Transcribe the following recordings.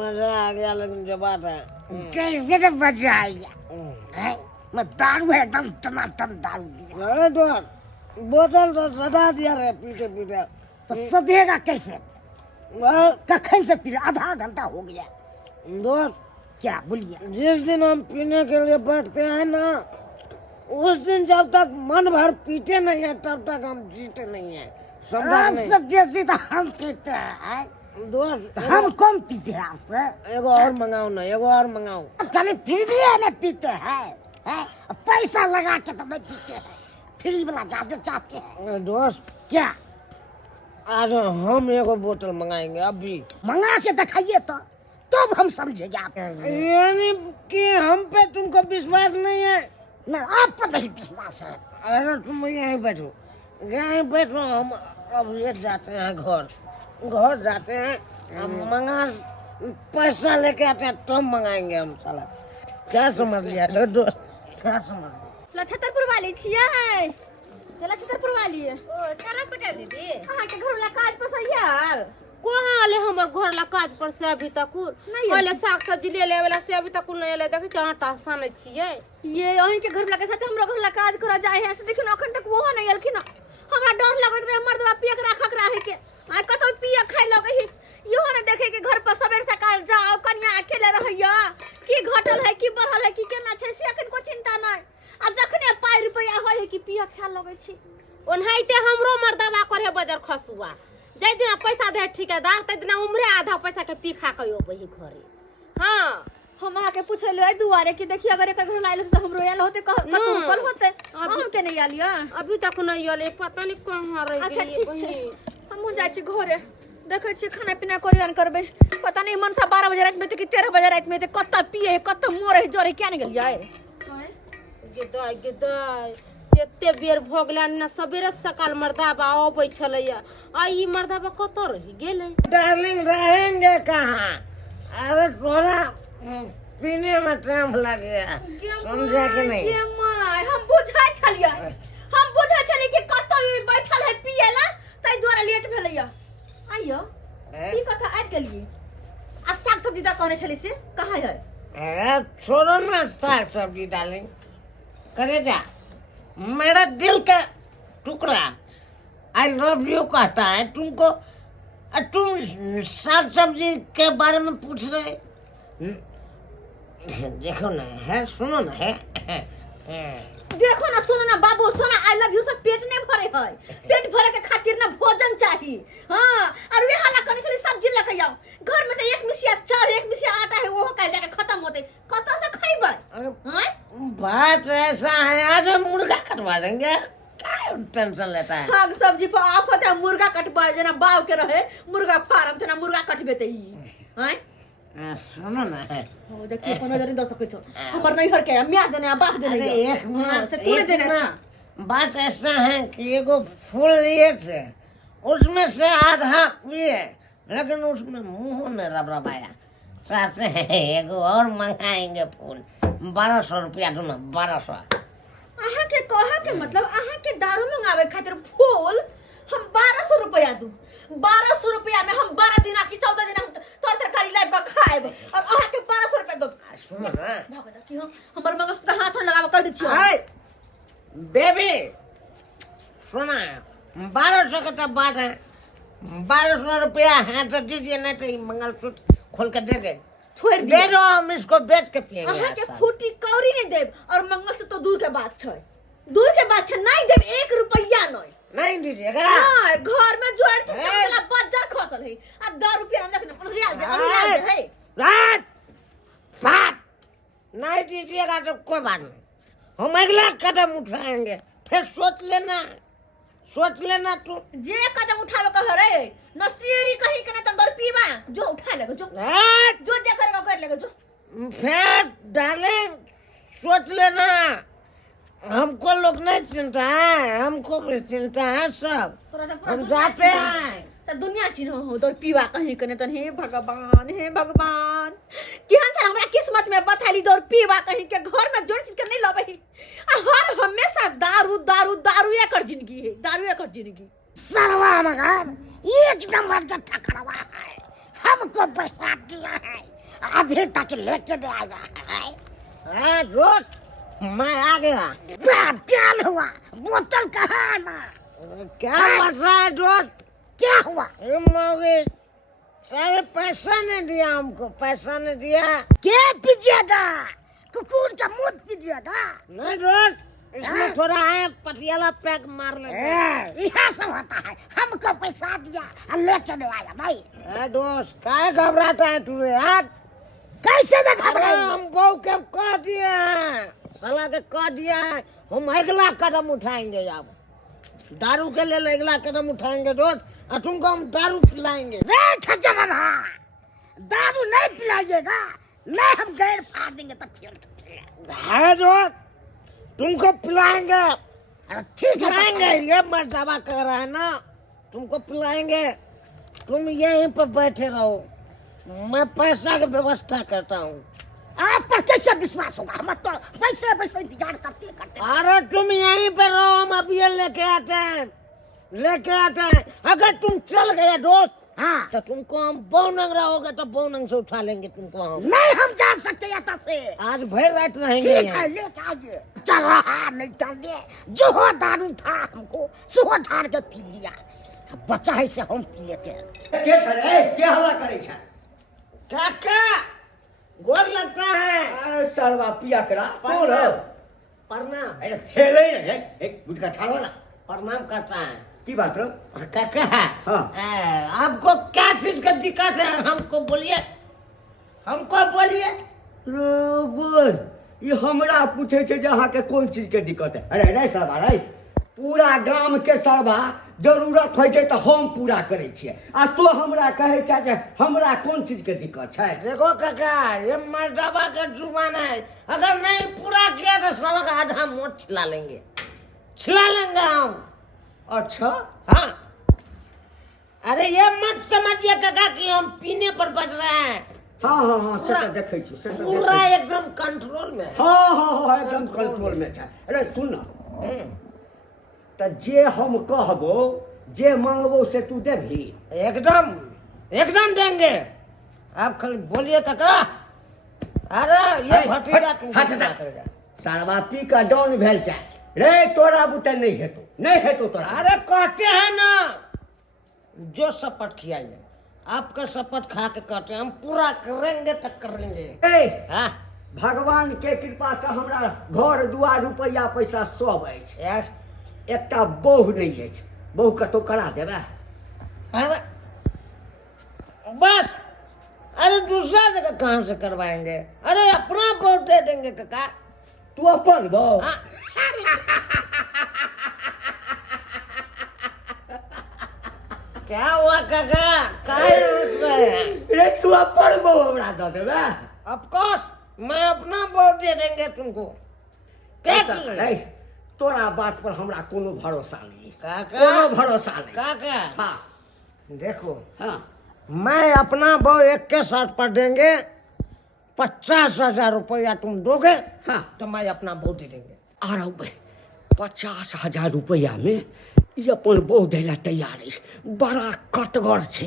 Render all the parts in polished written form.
मजा आ गया लेकिन जब बात है कैसे तो मजा आएगा है? मैं दारू है एकदम टमाटर दारू दिया बोतल तो सदा दिया रे पीते पीते तो सदेगा कैसे? कखन से पी आधा घंटा हो गया। दोस्त क्या बोलिए? जिस दिन हम पीने के लिए बैठते हैं ना उस दिन जब तक मन भर पीते नहीं है तब तक हम जीते नहीं है। आपसे बेसी तो हम पीते हैं दोस्त। हम कम पीते हैं आपसे। एगो और मंगाओ ना, एगो और मंगाओ। खाली फ्री है ना पीते हैं पैसा लगा के तो नहीं पीते हैं, फ्री वाला ज्यादा चाहते हैं। दोस्त क्या आज हम एगो बोतल मंगाएंगे अभी। मंगा के दिखाइए तो तब हम समझेंगे आप। यानी कि हम पे तुमको विश्वास नहीं है? ना आप पर नहीं विश्वास है। अरे तुम यहीं बैठो, यहीं बैठो। हम अब ये जाते हैं घर जाते हैं, हम मंगा पैसा लेके आते हैं तब मंगाएंगे हम। साला क्या समझ लिया दोस्त, क्या समझ लिया? छतरपुर वाली छियै, छतरपुर वाली ओ चला पटा दीदी अहाँ के घर वाला काज पर से यार कहाँ आले हमर घर ला काज पर से अभी तक पहले साग सब्जी ले ले वाला से अभी तक नहीं ले। देखे आटा साने छिए ये अहीं के घर वाला के साथ हमरा घर वाला काज करा जाए है से देखिन अखन तक वो नहीं अलखिन। हमरा डर लगत रहे मर्दवा पिया के राखक रहे के आ कतो पिया खाइ लगे ही इहो ने देखे के घर पर सबेर सकाल जाओ कन्या अकेले रहइया की घटल है की बढ़ल है की केना छै से अखन को चिंता नहीं। अब जखने पाई रुपया होय है कि पिया खा लगे छी ओनहाइते हमरो मर्दवा करे बजर खसुआ जै दिन पैसा दे ठेकेदार तै दिन उमरे आधा पैसा के पी खा के ओबही घरे। हां हम आके पूछले आई दुआरे कि देखिए अगर एक घर लाइल तो हमरो याल होते कतु कल होते हम के नहीं आलिया अभी तक नहीं आले पता नहीं कहां रह अच्छा गेली। ठीक छै हम जाय छी घरे देखे छी खाना पीना करियन करबे पता नहीं मन सा 12 बजे रात में कि 13 बजे रात में कत पिए कत मोरे जोरे क्या निकल जाए गिदाई से एते बेर भ गेलै न सबेरे सकाल मर्दाबा आबै छलैया आ ई मर्दाबा कत रहि गेलै? डार्लिंग रहेंगे कहाँ? अरे थोड़ा पीने में टाइम लग गया, समझा कि नहीं? ये माय हम बुझाय छलिए कि कत बैठल है पिएला तै द्वारा लेट भेलैया आइयो की कथा आबि गेलिए आ साग सब्जी दा कहने छली से कहाँ है? अरे छोड़ो ना साग सब्जी डार्लिंग, करे जा मेरा दिल का टुकड़ा आई लव यू कहता है तुमको। तुम साग सब्जी के बारे में पूछ रहे? देखो ना है, सुनो ना है देखो ना सुनो ना बाबू सोना आई लव यू से पेट नहीं भरे है, पेट भरे के खातिर ना भोजन चाहिए। हां और वे हाला करे से सब्जी लेके आओ घर में तो एक मिसिया चावल एक मिसिया आटा है वो कह जाके खत्म होते कत से खइबे? हां बात ऐसा है आज हम मुर्गा कटवा देंगे, क्या टेंशन लेता है? साग सब्जी पर आफत है मुर्गा कटवा जना बाव के रहे मुर्गा फार्म तना मुर्गा कटबे त ई हैं सुनो ना है हो देखिए कोनो जरी द सकै छ हमर नहीं हर के म्या देने बाह देने एक मिनट से तूने देना था। बात ऐसा है कि एगो फूल लिए थे उसमें से आधा पिए लेकिन उसमें मुंह में रबरबाया। चाहते हैं एगो और मंगाएंगे फूल 1200 रुपया दूँ ना 1200। अहाँ के कहा के मतलब अहाँ के दारू मंगावे खातिर फूल हम 1200 रुपया दूं 1200 रुपया में हम 12 दिन की 14 दिन हम तोर तरकारी लाइब का खाएब और अहाँ के 1200 रुपया दो। सुनो ना भगवान की हम हमर मंगलसूत्र हाथ में लगावे कह दै छियो। हाय बेबी सुना 1200 का तो बात है, 1200 रुपया है तो दीजिए, नहीं तो मंगलसूत्र खोल के दे छोड़ दे दो, हम इसको बेच के पिएंगे। अहाँ के फूटी कौड़ी नहीं देब और मंगलसूत्र तो दूर के बात छै, दूर के बात छै नहीं देब 1 रुपया नहीं दीजिएगा। हां घर में जोड़ से चला बजार खसल है आ 10 रुपया हम लेकिन रियाल दे है रात बात नहीं दीजिएगा तो कोई बात नहीं, हम अगला कदम उठाएंगे, फिर सोच लेना तू जे कदम उठावे कह रे नसीरी कहीं के न तो पीवा जो उठा लेगो जो जे करेगा कर लेगो जो फिर डार्लिंग सोच लेना। हमको लोग नहीं चिंता है, हमको भी चिंता है सब, हम जाते हैं तो दुनिया चिन्ह हो तो पीवा कहीं के न तो हे भगवान केहन छ हमरा किस्मत में बथाली दौर पीवा कहीं के घर में जोड़ के नहीं लबे आ हर हमेशा दारू दारू दारू एकर जिंदगी है, दारू एकर जिंदगी। सरवा मगन एक नंबर का ठकरवा है, हमको पैसा दिया है, अभी तक लेके नहीं आया है। दोस्त मैं आ गया। क्या हुआ? बोतल कहाँ है ना? क्या बच रहा है दोस्त? क्या हुआ? मौगी सारे पैसा नहीं दिया हमको, पैसा नहीं दिया। क्या पीजिएगा? कुकुर का मुंह पीजिएगा? नहीं दोस्त, इसमें थोड़ा है पटियाला पैक मार लेंगे। यह सब होता है, हमको पैसा दिया और लेके नहीं आया भाई। दोस्त काहे घबराता है तू यार? कैसे न अरे घबराइए? हम बहू के कह दिए हैं, साला के कह दिया है, हम अगला कदम उठाएंगे। अब दारू के लिए अगला कदम उठाएंगे दोस्त, और तुमको हम दारू पिलाएंगे। रे खजरवा, दारू नहीं पिलाइएगा, नहीं हम गैर फाड़ देंगे तो फिर। है दोस्त, तुमको पिलाएंगे, अरे ठीक है पिलाएंगे। ये मर्तबा कह रहा है ना, तुमको पिलाएंगे। तुम यहीं पर बैठे रहो, मैं पैसा की व्यवस्था करता हूँ। आप पर कैसे विश्वास होगा? हम तो वैसे वैसे इंतजार करते करते। अरे तुम यहीं पर रहो, हम अब ये लेके आते हैं, लेके आते हैं। अगर तुम चल गए दोस्त, हाँ, तो तुमको हम बहुनंग रहोगे तो बहुनंग से उठा लेंगे तुमको हम। नहीं हम जान सकते यहाँ से। आज भर रात रहेंगे ठीक है, यहाँ। लेके आइए। चल रहा नहीं चाहिए, जो हो दारू था हमको सुबह ढार के पी लिया, अब बचा है से हम पी लेते हैं। के छ रे, के हल्ला करे छ? काका गोर लगता है। अरे सरवा पिया करा कौन हो? प्रणाम। अरे फेले रे, एक गुटका ठाड़ो ना। प्रणाम करता है की बात रो? काका। हाँ। आपको क्या चीज का दिक्कत है? हमको बोलिए, हमको बोलिए। रो बोल, ये हमरा पूछे छे जहाँ के कौन चीज के दिक्कत है। अरे रे सरवा रे, पूरा गांव के सरवा जरूरत होइ छै तो हम पूरा करे छियै, आ तो हमरा कहे छै जे हमरा कौन चीज के दिक्कत है। देखो काका, ये मर्दाबा का जुबान है, अगर नहीं पूरा किया तो साला का आधा मोट छिला लेंगे, छिला लेंगे हम। अच्छा, हाँ, अरे ये मत समझिए काका कि हम पीने पर बच रहे हैं। हाँ हाँ हाँ, से तो देखे छी, से तो पूरा देखे छी। एकदम कंट्रोल में है। हाँ हाँ हाँ, एकदम कंट्रोल में छै। अरे सुन ना, तो जे हम कहबो, जे मांगबो से तू देभी? एकदम एकदम देंगे, आप खाली बोलिए काका। अरे ये भतीजा तुमको क्या करेगा? सारवा पी का डाउन भेल छै रे, तोरा बुते नहीं हेतो, नहीं हेतो तोरा। अरे कहते हैं ना, जो शपथ खियाइए, आपका शपथ खा के कहते हैं हम पूरा करेंगे तो करेंगे। ए, हाँ भगवान के कृपा से हमरा घर दुआर रुपया पैसा सब अछि, यार, एकटा बहु नहीं अछि। बहु कतो करा देबे? अरे बस, अरे दूसरा जगह कहाँ से करवाएंगे? अरे अपना वोट दे देंगे काका। तू अपन बहु? हाँ। क्या हुआ काका, काहे हंस रहे हैं? रे तू अपन बहु हमरा दे देबे? ऑफ कोर्स, मैं अपना वोट दे देंगे तुमको। क्या ऐसा चीज़? नहीं, तोरा बात पर हमरा कोनो भरोसा नहीं, काका। कोनो भरोसा नहीं। काका हाँ देखो, हाँ, मैं अपना वोट एक के साथ पर देंगे। 50,000 रुपया तुम दोगे, हाँ। तो मैं अपना वोट दे देंगे। आ रहा हूँ भाई। 50,000 रुपया में ये अपन बहु दैला तैयार है, बड़ा कटगर छे।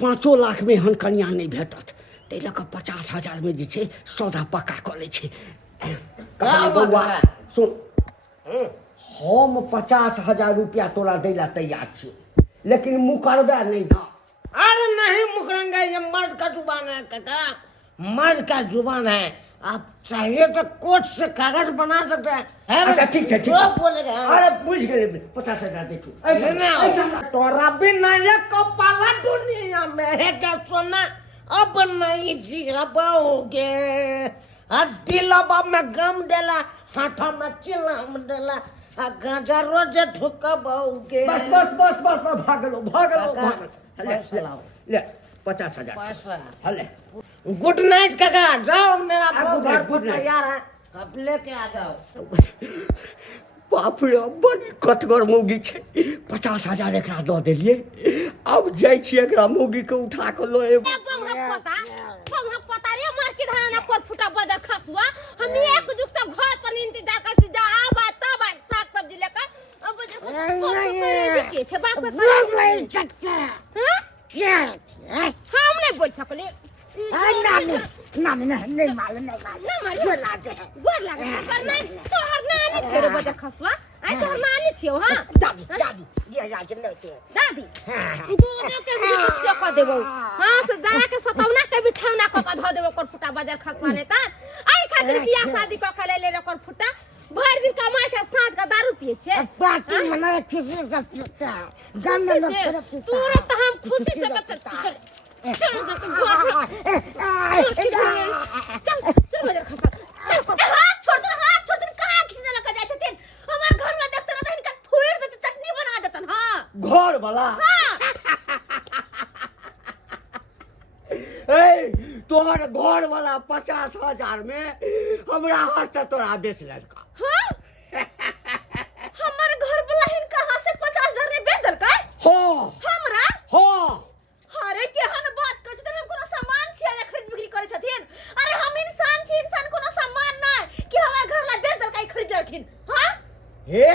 5 लाख में हन कन्या नहीं भेटत, तै लऽ कऽ 50,000 में जे छे सौदा पक्का कऽ लै छे। कहलियै बौआ सुन, हम 50,000 रुपया तोरा दैला तैयार छियै, लेकिन मुकरबे नहीं ना। अरे नहीं मुकरेंगे, ये मर्द का जुबान है काका, मर्द का जुबान है। आप चाहिए तो कोर्ट से कागज बना सकते हैं। अच्छा ठीक है, ठीक जो है। बोलेगा। अरे बुझ गेलै, 50,000 दे छू। तोरा भी नहीं कपाला दुनिया में है क्या सोना, अब नहीं जियाबोगे। दिलबा में गम देला, हाथा में चिलम देला, आ गांजा रोज ठुकबोगे। बस बस बस बस बस, भागलो भागलो काका, भागलो। पैसा लाओ। ले 50,000 पैसा। हले। गुड नाइट काका, जाओ मेरा गुड बहुत नाइट, घर गुड नाइट। तैयार है, अब लेके आ जाओ। बाप रे, बड़ी कटगर मौगी छै। 50,000 एकरा दऽ देलियै, अब जाइ छी एकरा मौगी के उठा के लऽ एब। पता रे मार के धाना पर फुटा बदर खसुआ, हम एक जुग से घर पर इंतजार कर जा, आ बात तब साग सब्जी लेकर अब के छे बाप के बोल नहीं सकते हां क्या हम नहीं बोल सकले नहीं मालूम ना मार गोर लागे गोर लागे पर नहीं तोहर नानी छे रे बजा खसवा आई तोहर नानी छियो हां दादी ये जाके लेते दादी दूध के भी से क देबो हां से जा के सतौना के बिछौना क ध देबो कर फुटा बाजार खसवा ने त आई खातिर बियाह शादी क के ले कर फुटा भर दिन कमाय छे साँझ का दारू पिए छे पार्टी मना खुशी से पीता गन में लोग पीता तुरंत हम खुशी से चल चल बाजार खसवा चल हाथ छोड़ दे कहां किसने लगा जाय छथिन हमर घर में देखते न इनका थोड़ दे चटनी बना देतन हां घर वाला तोहर घर वाला 50,000 में हमरा हाथ से तोरा बेच लेलका हाँ? हमारे घर वाला इनका हाथ से 50,000 ने बेच देलका हो हमरा हो अरे केहन बात करे छथिन हम कोनो सामान छिया या खरीद बिक्री करे छथिन अरे हम इंसान छी इंसान कोनो सामान नै कि हमारे घर ला बेच देलका खरीद लेलखिन हां हे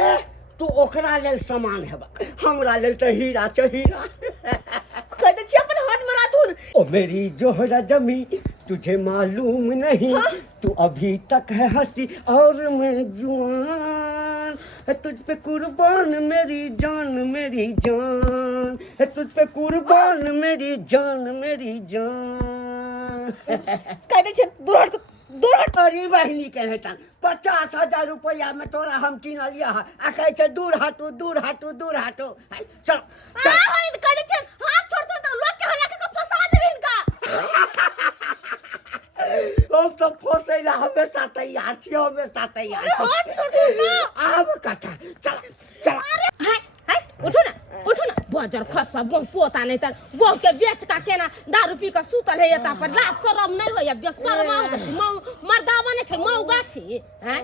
तू ओकरा लेल सामान हेबा हमरा लेल त हीरा छ हीरा कह दे छी अपन हाथ मरा थून ओ मेरी जोहरा जमी तुझे मालूम नहीं तू अभी तक है हंसी और मैं जुआन है तुझ पे कुर्बान मेरी जान है तुझ पे कुर्बान मेरी जान कह दे छी दूर हट अरे बहनी के हेतन 50,000 रुपया में तोरा हम किन लिया है आ कहे छे दूर हटो चल चल हां कह दे छी हाथ छोड़ तो लोग के हल्ला के फंसा देबे इनका हम तो फसेला हमेशा तैयार छी हाथ छोड़ दो ना आब कथा चल हाय हाय उठो ना बाजार खसवा बहु पोता नहीं त बहु के बेच का केना दारू पी के सुतल है एता पर ला शरम नहीं होया बेशरम मौ मर्दावा ने छै मौगा छी हैं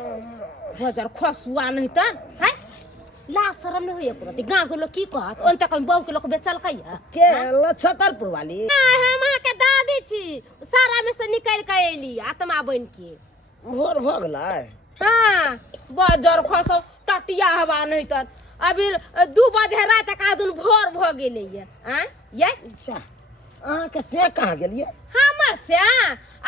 बाजार खसवा नहीं त हैं ला शरम नहीं होया करती गांव के लोग की कहत ओन तक बहु के लोग बेचल कहिया के लछतरपुर वाली हम के दादी छी सारा में से निकल के एली आत्मा बन के भोर हो गेलै हां बाजार खसो टटिया हवा नहीं त अभी 2 बजे रात तक आदुन भोर भ गेले ये हां ये अच्छा अहाँ के से कहाँ गेलिए हमर से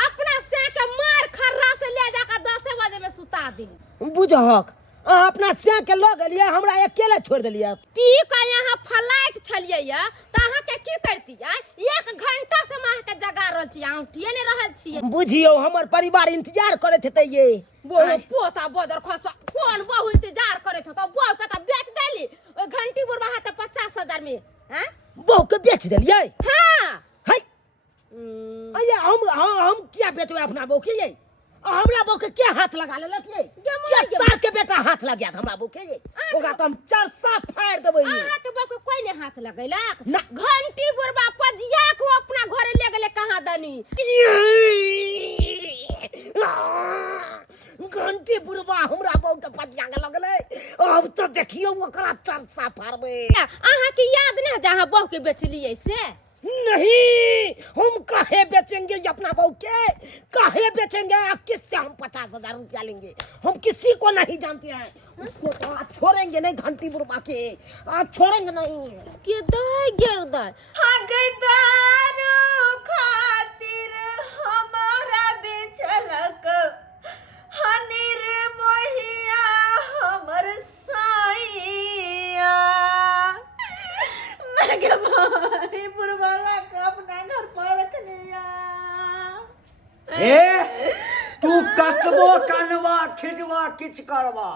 अपना से के मार खर्रा से ले जाकर 10 बजे में सुता दिली बुझहक अहाँ अपना से के लऽ गेलिए हमरा अकेले छोड़ देलिए पी का यहाँ फ्लाइट छलिए या त अहाँ के की करती है 1 घंटा से माह के जगा रहल छी अहाँ उठिए नहीं रहल छी बुझियो हमर परिवार इंतजार करैत हेतै ये वो पोता बदर खसवा कौन बहु इंतजार करैत तो बहु के त बेच देली ओ घंटी बुरबा हाथ 50,000 में हैं बहू के बेच देलिए हां है अये हम क्या बेचबे अपना बहू के ये हमरा बहू के क्या हाथ लगा लेलक ये क्या साल के बेटा हाथ लग गया हमरा बहू के ये ओकरा त हम चरसा फाड़ देबै अहाँ के बहु के कोई ने हाथ लगैलक घंटी बुरबा पजिया को अपना घरे ले गेले कहां दनी घंटी बुरबा हमरा बहू के पटिया के लगले अब तो देखियो ओकरा चरसा फाड़बे अहाँ के याद नहीं जहां बहु के बेचलिए से नहीं हम काहे बेचेंगे अपना बहू के काहे बेचेंगे किससे हम 50,000 रुपया लेंगे हम किसी को नहीं जानते हैं उसको तो आज छोड़ेंगे नहीं घंटी बुरबा के आज छोड़ेंगे नहीं के दाई गिरदाई हगदारो खातिर हमारा बेचलक हनीर मोहिया हमर साईया मैं के भाई बुरवाला का अपना घर पर रखनिया ए तू कतबो कनवा खिजवा किछ करवा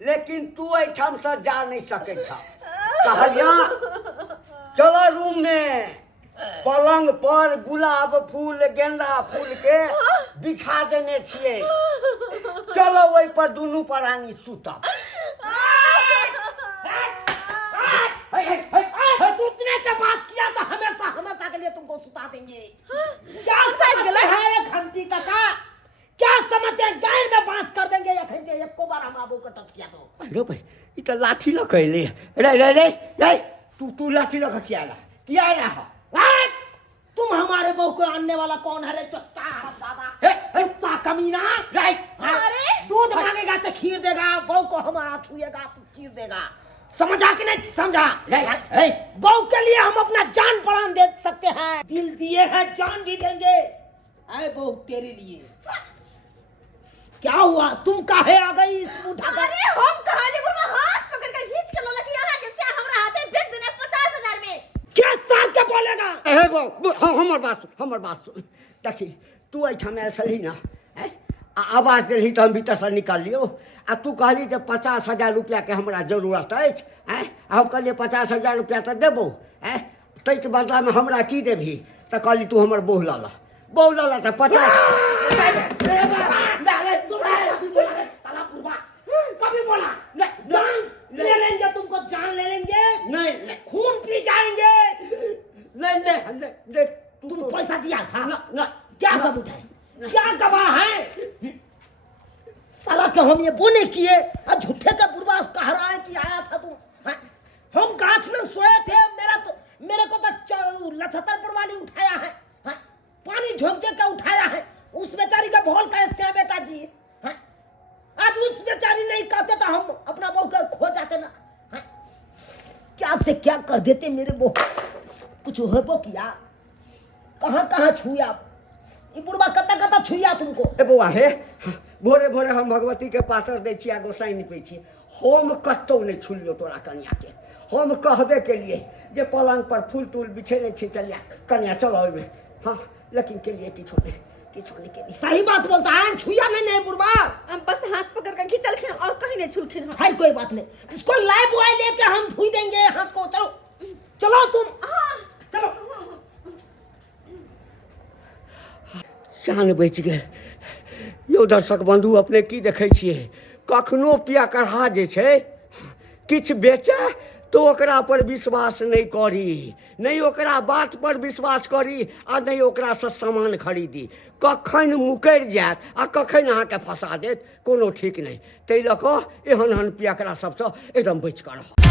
लेकिन तू एठाम से जा नहीं सकै छ कहलिया चलो रूम में पलंग पर गुलाब फूल गेंदा फूल के बिछा देने छिए चलो ओइ पर दुनू प्राणी सुतब सूतने के बाद किया तो हमेशा के लिए तुमको सुता देंगे क्या समझ है एक घंटी का क्या समझते हैं गाय में बांस कर देंगे या घंटे एक को बार हम आबू को टच किया तो रो भाई ई त लाठी ल कहले रे तू लाठी ल किया रहा तुम हमारे बहू को आनने वाला कौन है रे चोट्टा दादा कमीना अरे दूध मांगेगा तो खीर देगा बहू को हमारा छुएगा तो खीर देगा समझा कि नहीं समझा? ए, बहू के लिए हम अपना जान प्राण दे सकते हैं, दिल दिए हैं जान भी देंगे। आए बहू तेरे लिए। क्या हुआ, तुम काहे आ गई इस मुठा कर? अरे हम कहां ले बुढ़वा हाथ पकड़ के खींच के लोला कि यहां के से हमरा हाथे भेज देने 50,000 में। क्या सर के बोलेगा? ए बो हमर बात सुन देखी तू एहिठाम आयल छलही ना आवाज देलही तऽ हम भीतर से निकाल लियो आ तू कहली जे 50,000 रुपया के हमरा जरूरत अछि हम कहलिए 50,000 रुपया तऽ देबो ताहिके बदलामे हमरा की देबही तऽ कहली तू हमर बोह लऽ तऽ 50 कभी बोला जान ले लेंगे, तुमको जान ले लेंगे, नहीं खून पी जाएंगे। नहीं तुम पैसा दिया था ना क्या सबूत है, क्या गवाह है? साला के हम ये बोने किए और झूठे का बुरबा कह रहा है कि आया था तुम। हाँ? हम गाछ में सोए थे, मेरे को तो लछतर वाली उठाया है। हाँ? पानी झोंक के उठाया है, उस बेचारी का भोल कैसे बेटा जी। हाँ? आज उस बेचारी नहीं कहते तो हम अपना बहू का खो जाते ना। हाँ? क्या से क्या कर देते मेरे बहू, कुछ हो वो किया, कहाँ छुआ, ये बुढ़वा कता छुआ तुमको। ए बौआ हे भोरे भोरे हम भगवती के पातर दै छी आ गोसाई निपै छी, हम कतौ नहीं छुलियो तोरा कन्या के। हम कहबे के लिए जे पलंग पर फूल तूल बिछेने छी चलिया कन्या चलो ओइमे, हाँ लेकिन के लिए किछो नहीं के लिए। सही बात बोलता है, छुआ नहीं बुढ़वा, हम बस हाथ पकड़ के खींचलखिन और कहीं नहीं छुलखिन। है कोई बात नहीं, इसको लाइव बॉय लेके हम धुई देंगे हाथ को। चलो तुम चलो। 4 बजि गेल यौ दर्शक बंधु, अपने की देखै छियै कखनो पिया कढ़ा जे छै किछु बेचे तो ओकरा पर विश्वास नहीं करी, नहीं ओकरा बात पर विश्वास करी आ नहीं ओकरा से सामान खरीदी। कखन मुकरि जायत आ कखन अहाँके फंसा देत कोनो ठीक नहीं। ताहि लऽ कऽ एहन पियकरा सबसँ एकदम बचि कऽ रहब।